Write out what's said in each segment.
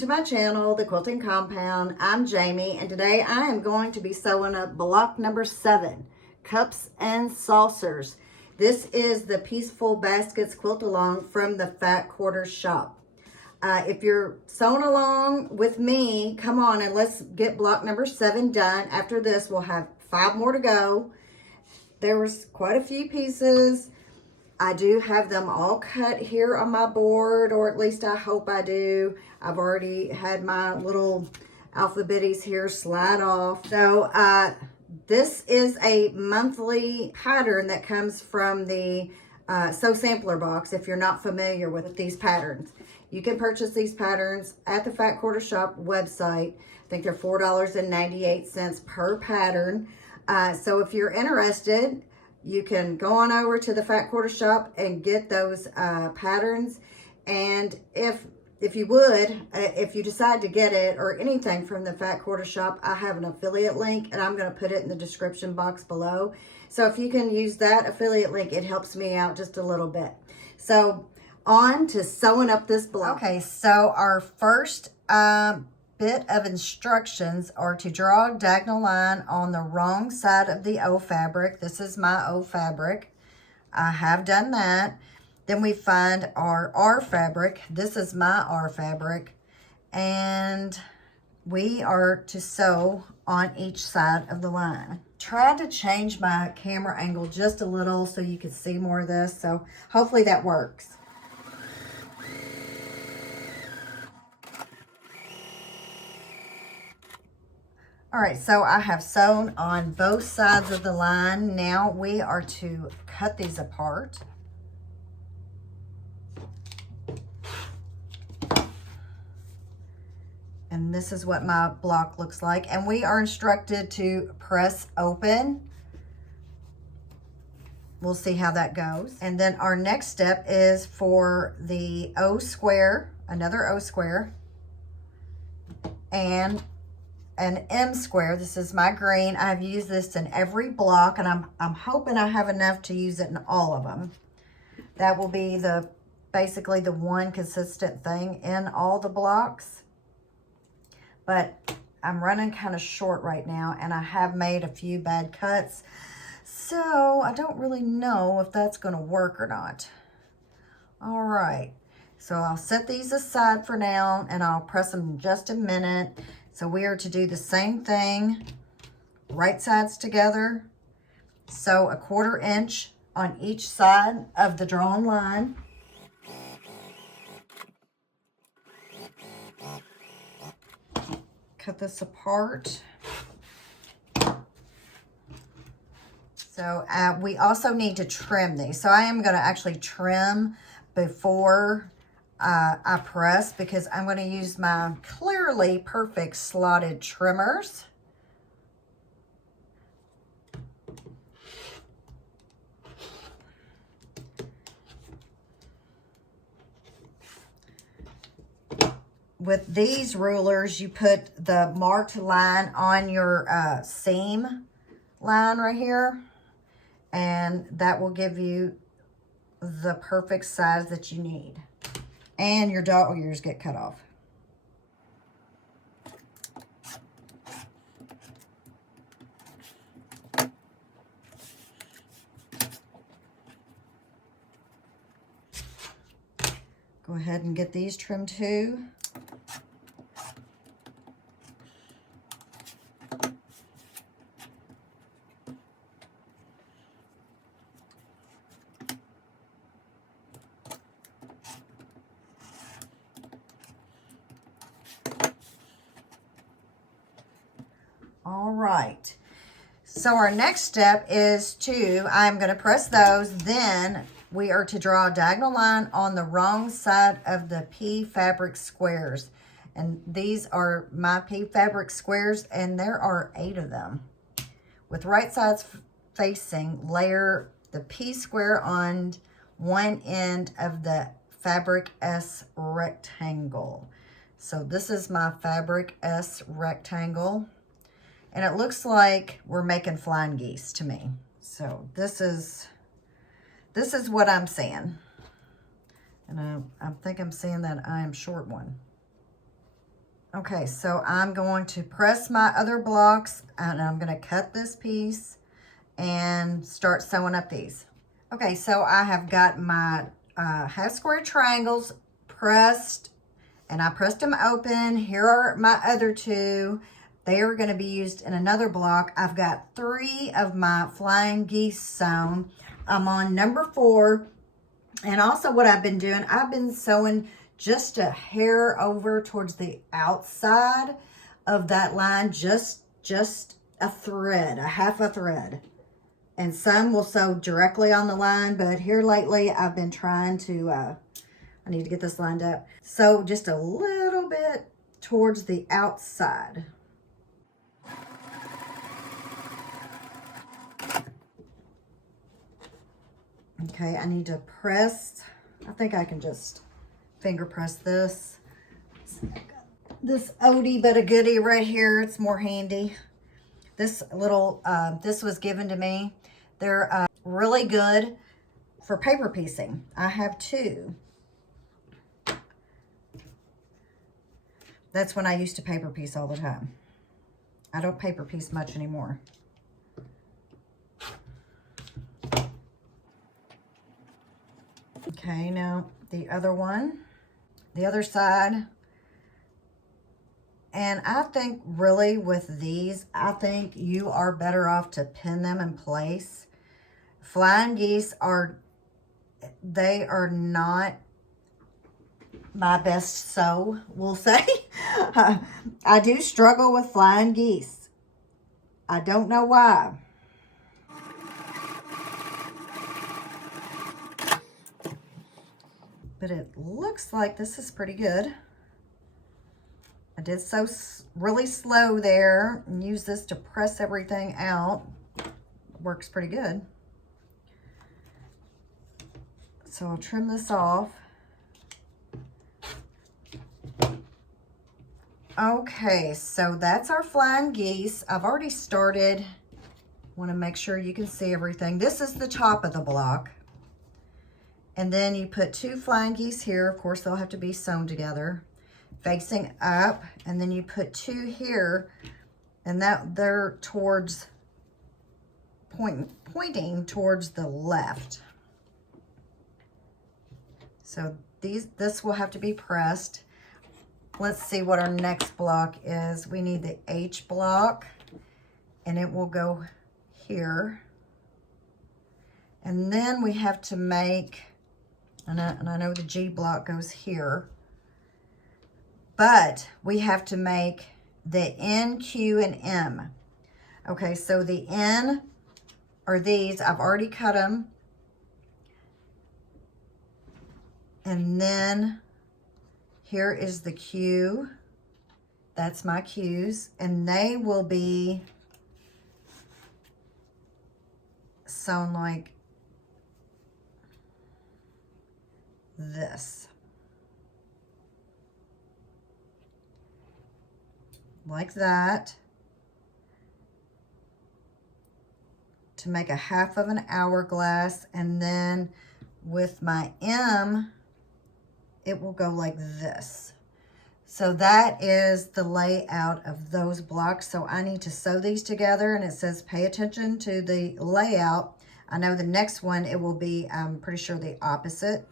to my channel, The Quilting Compound. I'm Jamie, and today I am going to be sewing up block number 7, Cups and Saucers. This is the Pieceful Baskets quilt along from the Fat Quarters shop. If you're sewing along with me, come on and let's get block number 7 done. After this, we'll have 5 more to go. There was quite a few pieces. I do have them all cut here on my board, or at least I hope I do. I've already had my little alphabetties here slide off. So this is a monthly pattern that comes from the Sew Sampler box. If you're not familiar with these patterns, you can purchase these patterns at the Fat Quarter Shop website. I think they're $4.98 per pattern. So if you're interested, you can go on over to the Fat Quarter Shop and get those patterns. And if you would, if you decide to get it or anything from the Fat Quarter Shop, I have an affiliate link and I'm going to put it in the description box below. So if you can use that affiliate link, it helps me out just a little bit. So on to sewing up this block. Okay, so our first bit of instructions are to draw a diagonal line on the wrong side of the O fabric. This is my O fabric. I have done that. Then we find our R fabric. This is my R fabric. And we are to sew on each side of the line. Tried to change my camera angle just a little so you could see more of this. So hopefully that works. All right, so I have sewn on both sides of the line. Now we are to cut these apart. And this is what my block looks like. And we are instructed to press open. We'll see how that goes. And then our next step is for the O square, another O square, and an M square. This is my green. I've used this in every block, and I'm hoping I have enough to use it in all of them. That will be basically the one consistent thing in all the blocks. But I'm running kind of short right now, and I have made a few bad cuts. So I don't really know if that's going to work or not. All right. So I'll set these aside for now, and I'll press them in just a minute. So we are to do the same thing, right sides together. Sew a 1/4 inch on each side of the drawn line. Cut this apart. So we also need to trim these. So I am going to actually trim before I press, because I'm going to use my Clearly Perfect slotted trimmers. With these rulers, you put the marked line on your seam line right here, and that will give you the perfect size that you need. And your dog ears get cut off. Go ahead and get these trimmed too. All right, so our next step is I'm going to press those, then we are to draw a diagonal line on the wrong side of the P fabric squares. And these are my P fabric squares, and there are 8 of them. With right sides facing, layer the P square on one end of the fabric S rectangle. So this is my fabric S rectangle. And it looks like we're making flying geese to me. So this is what I'm seeing. And I think I'm seeing that I am short one. Okay, so I'm going to press my other blocks and I'm going to cut this piece and start sewing up these. Okay, so I have got my half square triangles pressed, and I pressed them open. Here are my other two. They are going to be used in another block. I've got 3 of my flying geese sewn. I'm on number 4. And also what I've been doing, I've been sewing just a hair over towards the outside of that line, just a thread, a half a thread. And some will sew directly on the line, but here lately I've been trying to, I need to get this lined up. So just a little bit towards the outside. Okay, I need to press, I think I can just finger press this. This oldie but a goodie right here, it's more handy. This little, this was given to me. They're really good for paper piecing. I have 2. That's when I used to paper piece all the time. I don't paper piece much anymore. Okay, now the other one, the other side. And I think really with these, I think you are better off to pin them in place. Flying geese they are not my best sew, we'll say. I do struggle with flying geese. I don't know why. But it looks like this is pretty good. I did sew really slow there and use this to press everything out. Works pretty good. So I'll trim this off. Okay, so that's our flying geese. I've already started. Want to make sure you can see everything. This is the top of the block. And then you put 2 flying geese here. Of course, they'll have to be sewn together, facing up. And then you put 2 here, and that they're towards, pointing towards the left. So this will have to be pressed. Let's see what our next block is. We need the H block, and it will go here. And then we have to make, and I know the G block goes here, but we have to make the N, Q, and M. Okay, so the N are these. I've already cut them. And then here is the Q. That's my Qs. And they will be sewn like this. Like that. To make a half of an hourglass. And then with my M, it will go like this. So that is the layout of those blocks. So I need to sew these together, and it says pay attention to the layout. I know the next one, it will be, I'm pretty sure, the opposite.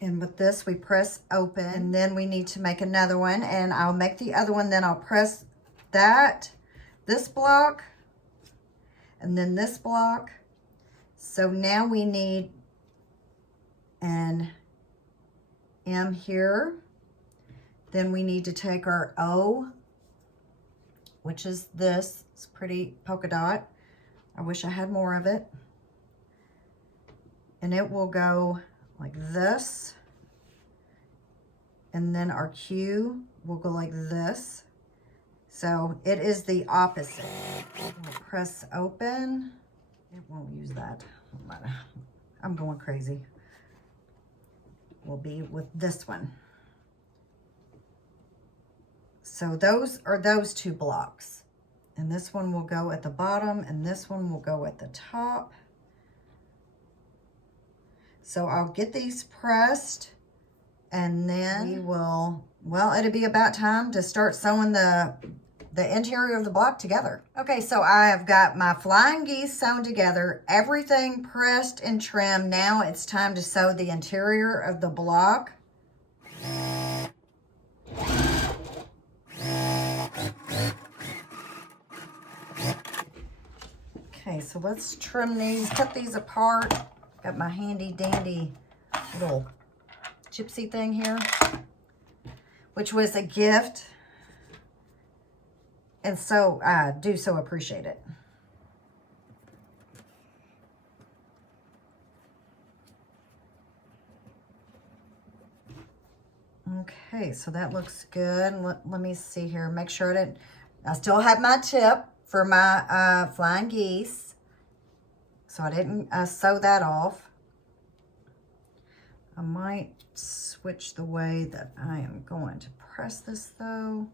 And with this, we press open, and then we need to make another one, and I'll make the other one, then I'll press this block, and then this block. So now we need an M here. Then we need to take our O, which is this. It's pretty polka dot. I wish I had more of it. And it will go like this. And then our Q will go like this. So it is the opposite. We'll press open. It won't use that. I'm going crazy. Will be with this one. So those are those 2 blocks. And this one will go at the bottom, and this one will go at the top. So I'll get these pressed, And then we will, well, it'll be about time to start sewing the interior of the block together. Okay, so I have got my flying geese sewn together, everything pressed and trimmed. Now it's time to sew the interior of the block. Okay, so let's trim these, cut these apart. Got my handy dandy little gypsy thing here, which was a gift. And so I do so appreciate it. Okay, so that looks good. Let me see here. Make sure I still have my tip for my flying geese. So I didn't sew that off. I might switch the way that I am going to press this though.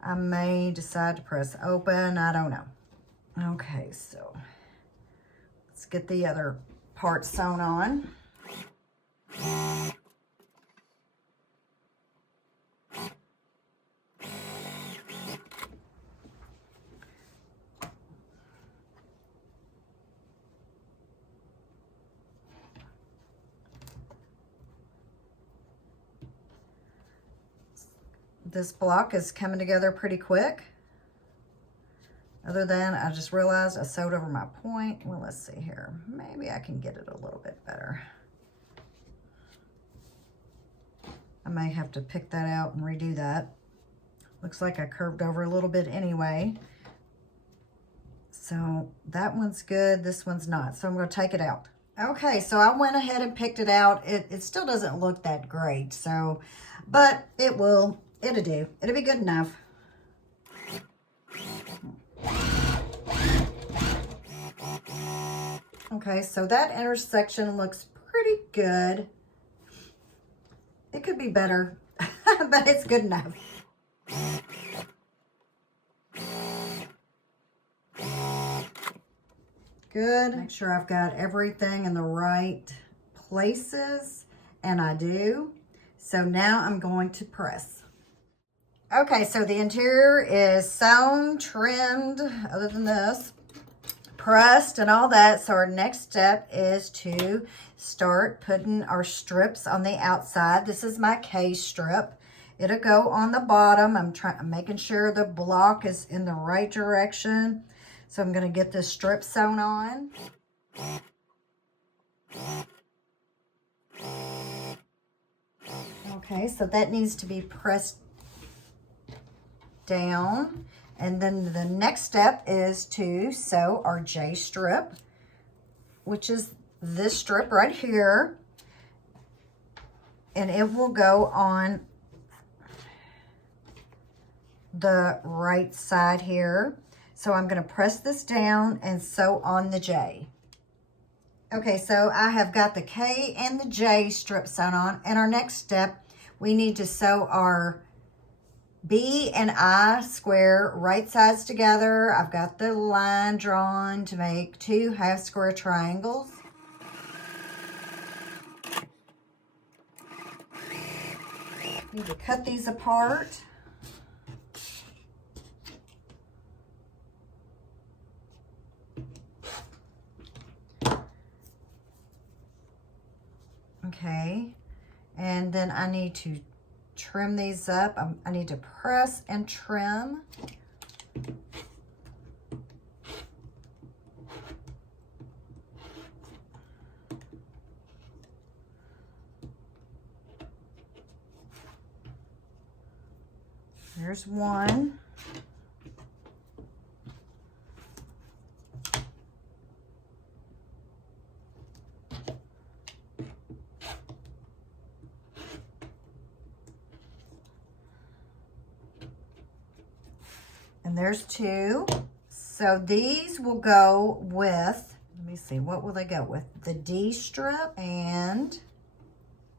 I may decide to press open. I don't know. Okay, so let's get the other part sewn on. This block is coming together pretty quick. Other than I just realized I sewed over my point. Well, let's see here. Maybe I can get it a little bit better. I may have to pick that out and redo that. Looks like I curved over a little bit anyway. So that one's good, this one's not. So I'm gonna take it out. Okay, so I went ahead and picked it out. It still doesn't look that great, so, but it'll do. It'll be good enough. Okay, so that intersection looks pretty good. It could be better, but it's good enough. Good. Make sure I've got everything in the right places, and I do. So now I'm going to press. Okay, so the interior is sewn, trimmed, other than this, pressed and all that. So our next step is to start putting our strips on the outside. This is my K strip. It'll go on the bottom. I'm making sure the block is in the right direction. So I'm going to get this strip sewn on. Okay, so that needs to be pressed down. And then the next step is to sew our J strip, which is this strip right here. And it will go on the right side here. So I'm going to press this down and sew on the J. Okay, so I have got the K and the J strip sewn on. And our next step, we need to sew our B and I square right sides together. I've got the line drawn to make 2 half square triangles. Need to cut these apart. Okay, and then I need to trim these up. I need to press and trim. There's one. And there's 2. So these will go with, let me see, what will they go with? The D strip and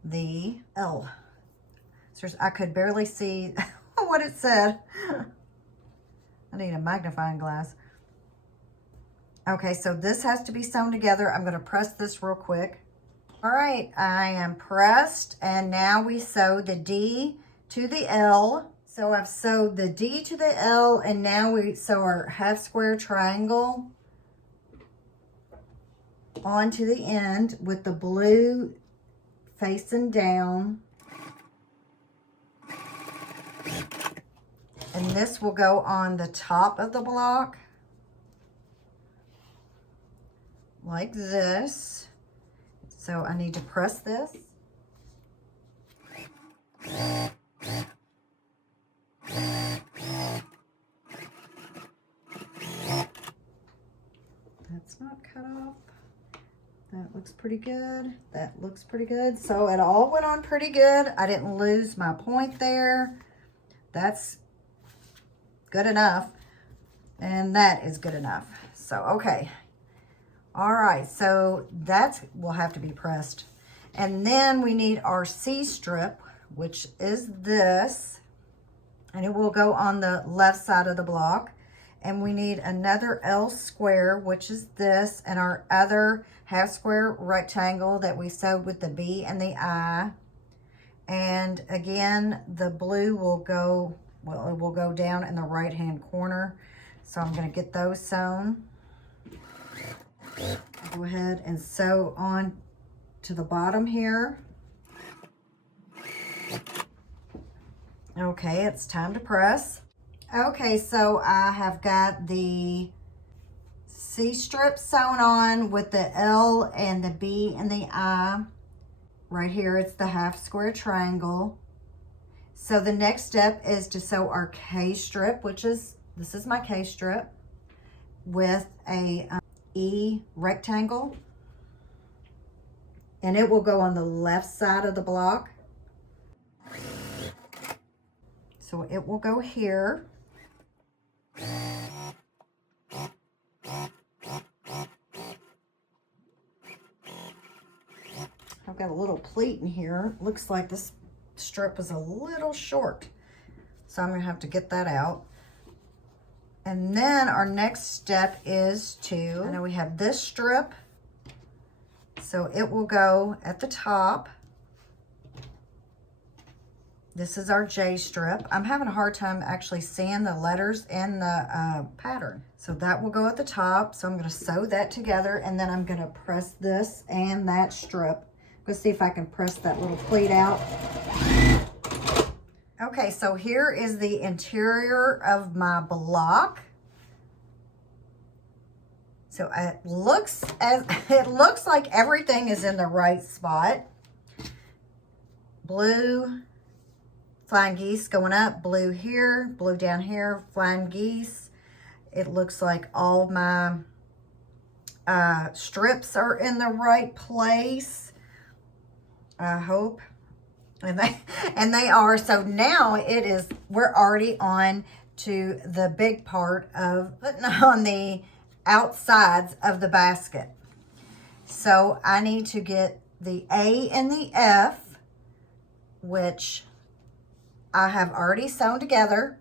the L. So I could barely see what it said. I need a magnifying glass. Okay, so this has to be sewn together. I'm going to press this real quick. All right, I am pressed, and now we sew the D to the L. So I've sewed the D to the L, and now we sew our half square triangle onto the end with the blue facing down. And this will go on the top of the block like this. So I need to press this. That's not cut off. That looks pretty good. That looks pretty good. So it all went on pretty good. I didn't lose my point there. That's good enough. And that is good enough. So, okay. All right, so that will have to be pressed. And then we need our C strip, which is this. And it will go on the left side of the block. And we need another L square, which is this, and our other half square rectangle that we sewed with the B and the I. And again, the blue will go, well, it will go down in the right-hand corner. So I'm gonna get those sewn. Go ahead and sew on to the bottom here. Okay, it's time to press. Okay, so I have got the C strip sewn on with the L and the B and the I. Right here, it's the half square triangle. So the next step is to sew our K strip, which is, this is my K strip, with a E rectangle. And it will go on the left side of the block. So it will go here. I've got a little pleat in here. Looks like this strip is a little short. So I'm gonna have to get that out. And then our next step is to, I know we have this strip. So it will go at the top. This is our J strip. I'm having a hard time actually seeing the letters in the pattern. So that will go at the top. So I'm gonna sew that together, and then I'm gonna press this and that strip. Let's see if I can press that little pleat out. Okay, so here is the interior of my block. So it looks like everything is in the right spot. Blue, flying geese going up, blue here, blue down here, flying geese. It looks like all my strips are in the right place, I hope. And they are. So now we're already on to the big part of putting on the outsides of the basket. So I need to get the A and the F, which I have already sewn together.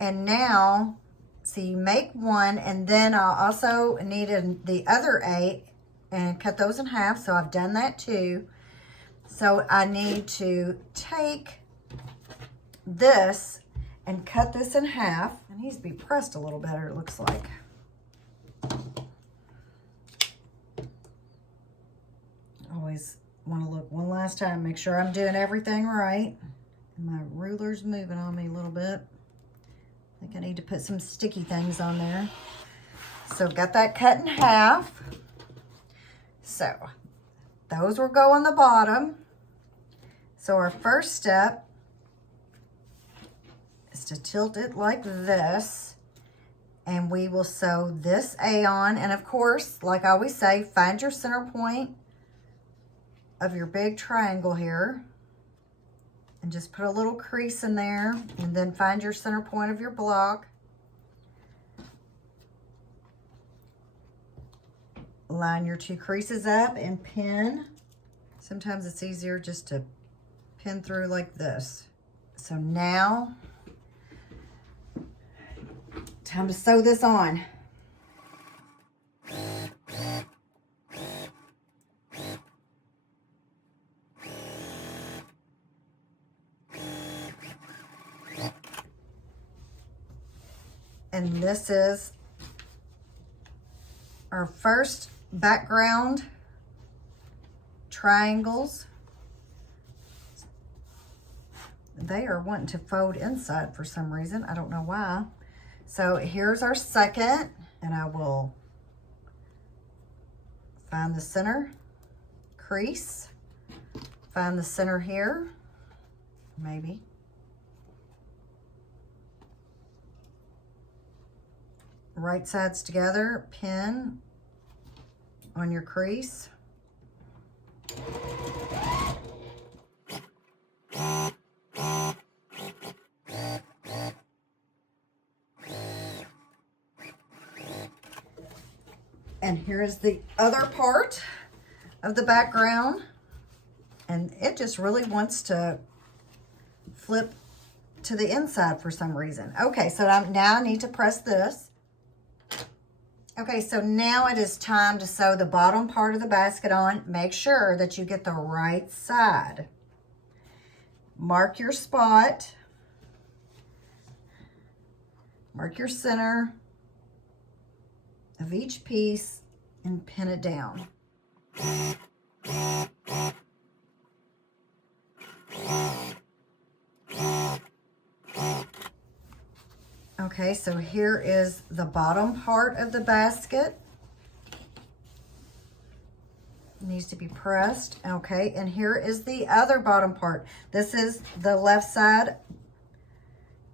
And now, so you make one, and then I'll also need the other A and cut those in half. So I've done that too. So I need to take this and cut this in half. It needs to be pressed a little better, it looks like. Always want to look one last time, make sure I'm doing everything right. My ruler's moving on me a little bit. I think I need to put some sticky things on there. So got that cut in half. So those will go on the bottom. So our first step is to tilt it like this, and we will sew this A on. And of course, like I always say, find your center point of your big triangle here and just put a little crease in there, and then find your center point of your block. Line your two creases up and pin. Sometimes it's easier just to pin through like this. So now, time to sew this on. And this is our first background triangles. They are wanting to fold inside for some reason. I don't know why. So here's our second, and I will find the center crease, find the center here, maybe. Right sides together, pin on your crease. And here is the other part of the background. And it just really wants to flip to the inside for some reason. Okay, so now I need to press this. Okay, so now it is time to sew the bottom part of the basket on. Make sure that you get the right side. Mark your spot. Mark your center of each piece and pin it down. Okay, so here is the bottom part of the basket. It needs to be pressed. Okay, and here is the other bottom part. This is the left side.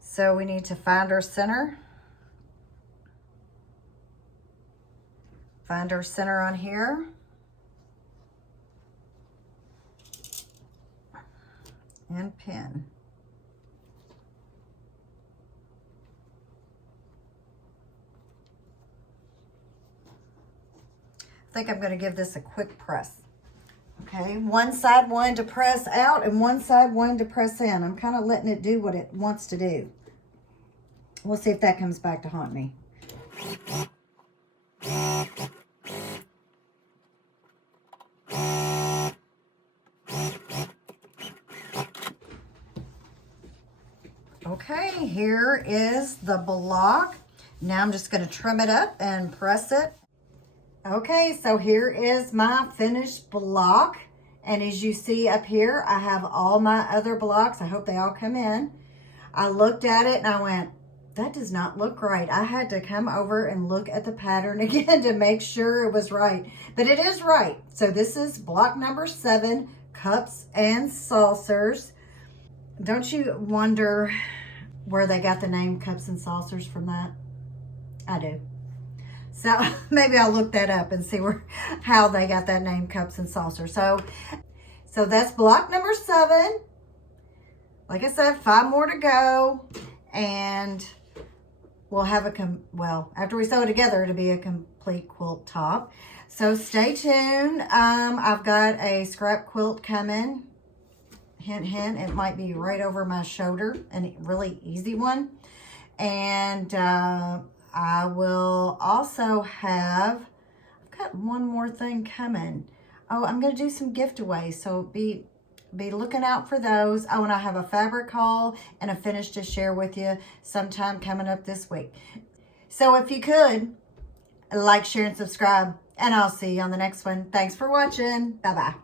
So we need to find our center. Find our center on here. And pin. I think I'm going to give this a quick press. Okay, one side wanted to press out and one side wanted to press in. I'm kind of letting it do what it wants to do. We'll see if that comes back to haunt me. Okay, here is the block. Now I'm just going to trim it up and press it. Okay, so here is my finished block. And as you see up here, I have all my other blocks. I hope they all come in. I looked at it and I went, that does not look right. I had to come over and look at the pattern again to make sure it was right. But it is right. So this is block number 7, cups and saucers. Don't you wonder where they got the name cups and saucers from that? I do. So maybe I'll look that up and see how they got that name, cups and saucers. So that's block number 7. Like I said, 5 more to go, and we'll have after we sew it together, it'll be a complete quilt top. So stay tuned. I've got a scrap quilt coming. Hint, hint, it might be right over my shoulder, and a really easy one. And I will also have, I've got one more thing coming. Oh, I'm going to do some giveaways, so be looking out for those. Oh, and I have a fabric haul and a finish to share with you sometime coming up this week. So if you could, like, share, and subscribe, and I'll see you on the next one. Thanks for watching. Bye-bye.